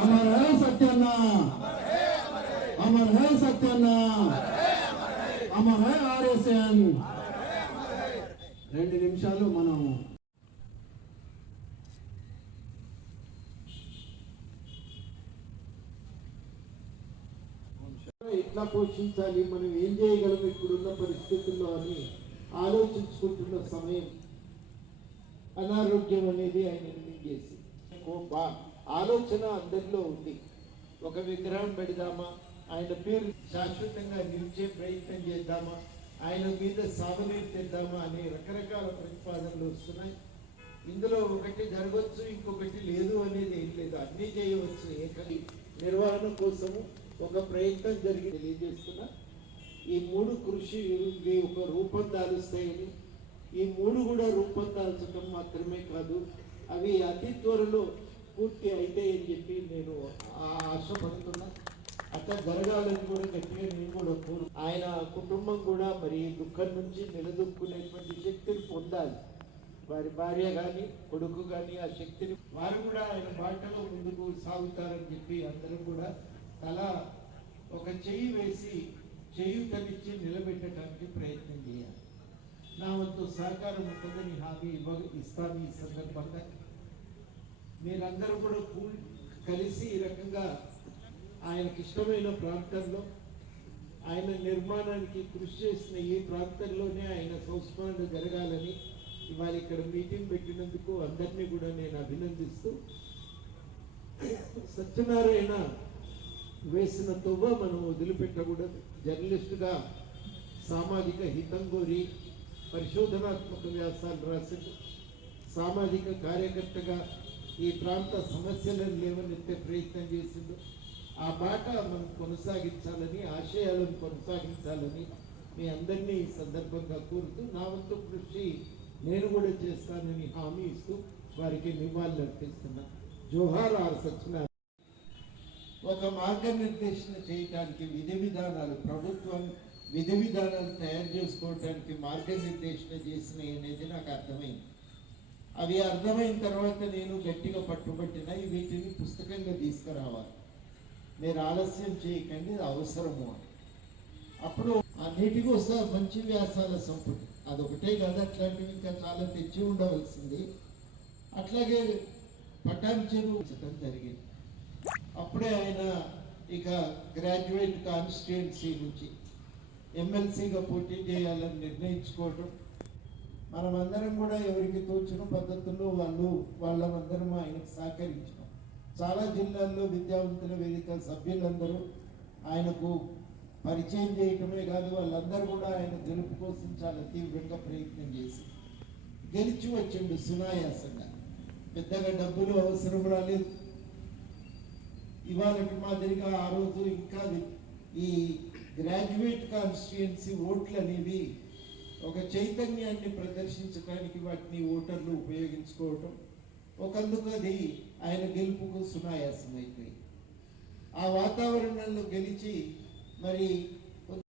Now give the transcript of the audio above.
అమర్ హే సత్యన్న. అమర్ హే సత్యన్న. అమర్ హే ఆర్ఎస్ఎన్ రెండు నిమిషాలు మనం ఎట్లా పోషించాలి. మనం ఏం చేయగలం ఇప్పుడున్న పరిస్థితుల్లో అని ఆలోచించుకుంటున్న సమయం అనారోగ్యం అనేది ఆయన చేసి బా ఆలోచన అందరిలో ఉంది. ఒక విగ్రహం పెడదామా? ఆయన పేరు శాశ్వతంగా నిలిచే ప్రయత్నం చేద్దామా? ఆయన మీద సాగునీరు తెద్దామా అనే రకరకాల ప్రతిపాదనలు వస్తున్నాయి. ఇందులో ఒకటి జరగవచ్చు ఇంకొకటి లేదు అనేది ఏం లేదు. అన్నీ చేయవచ్చు. ఏకలి నిర్వహణ కోసము ఒక ప్రయత్నం జరిగి తెలియజేస్తున్నా. ఈ మూడు కృషి ఒక రూపం దాలుస్తాయని. ఈ మూడు కూడా రూపం దాల్చడం మాత్రమే కాదు. అవి అతి త్వరలో పూర్తి అయితే అని చెప్పి నేను ఆ- ఆశపడుతున్నా అట్లా జరగాలని కూడా గట్టిగా నేను కూడా కోరు ఆయన కుటుంబం కూడా మరి దుఃఖం నుంచి నిలదొక్కునేటువంటి శక్తిని పొందాలి. వారి భార్య కానీ కొడుకు కానీ ఆ శక్తిని వారు కూడా ఆయన బాటలో ముందుకు సాగుతారని చెప్పి అందరం కూడా తలా ఒక చెయ్యి వేసి చేయూతనిచ్చి నిలబెట్టడానికి ప్రయత్నం చేయాలి. నా వంతు సహకారం ఉంటుందని హామీ ఇవ్వ ఇస్తాను ఈ సందర్భంగా. మీరందరూ కూడా కలిసి ఈ రకంగా ఆయనకి ఇష్టమైన ప్రాంతంలో ఆయన నిర్మాణానికి కృషి చేసిన ఈ ప్రాంతంలోనే ఆయన సంస్మరణ జరగాలని ఇవాళ ఇక్కడ మీటింగ్ పెట్టినందుకు అందరినీ కూడా నేను అభినందిస్తూ సత్యనారాయణ వేసిన తొవ్వ మనం వదిలిపెట్టకూడదు. జర్నలిస్టుగా సామాజిక హితం కోరి పరిశోధనాత్మక వ్యాసాలు రాసిండు సామాజిక కార్యకర్తగా ఈ ప్రాంత సమస్యలను లేవనెత్తే ప్రయత్నం చేసిండు. ఆ బాట మనం కొనసాగించాలని ఆశయాలను కొనసాగించాలని మీ అందరినీ ఈ సందర్భంగా కోరుతూ నా వంతు కృషి నేను కూడా చేస్తానని హామీ ఇస్తూ వారికి నివాళులు అర్పిస్తున్నా. జోహార్ ఆర్ సత్యనారాయణ. ఒక మార్గనిర్దేశన చేయటానికి విధి విధానాలు ప్రభుత్వం విధి విధానాలు తయారు చేసుకోవటానికి మార్గనిర్దేశన చేసిన అనేది నాకు అర్థమైంది. అవి అర్థమైన తర్వాత నేను గట్టిగా పట్టుబట్టిన వీటిని పుస్తకంగా తీసుకురావాలి. మీరు ఆలస్యం చేయకండి ఇది అవసరము అని. అప్పుడు అన్నిటికీ వస్తే మంచి వ్యాసాల సంపుటి. అదొకటే కాదు అట్లాంటివి ఇంకా చాలా తెచ్చి ఉండవలసింది. అట్లాగే పటాన్ చెరువు ఉంచడం జరిగింది. అప్పుడే ఆయన ఇక గ్రాడ్యుయేట్ కాన్స్టిట్యుయెన్సీ నుంచి ఎమ్మెల్సీగా పోటీ చేయాలని నిర్ణయించుకోవటం మనమందరం కూడా ఎవరికి తోచిన పద్ధతుల్లో వాళ్ళు వాళ్ళమందరం ఆయనకు సహకరించడం చాలా జిల్లాల్లో విద్యావంతుల వేదిక సభ్యులందరూ ఆయనకు పరిచయం చేయటమే కాదు వాళ్ళందరూ కూడా ఆయన గెలుపు కోసం చాలా తీవ్రంగా ప్రయత్నం చేసి గెలిచి వచ్చిండు సునాయాసంగా. పెద్దగా డబ్బులు అవసరం రాలేదు. ఇవాళ మాదిరిగా ఆ రోజు ఇంకా ఈ గ్రాడ్యుయేట్ కాన్స్టిట్యుయెన్సీ ఓట్లు అనేవి ఒక చైతన్యాన్ని ప్రదర్శించడానికి వాటిని ఓటర్లు ఉపయోగించుకోవటం ఒకందుకు అది ఆయన గెలుపుకు సునాయాసం అయిపోయింది ఆ వాతావరణంలో గెలిచి మరి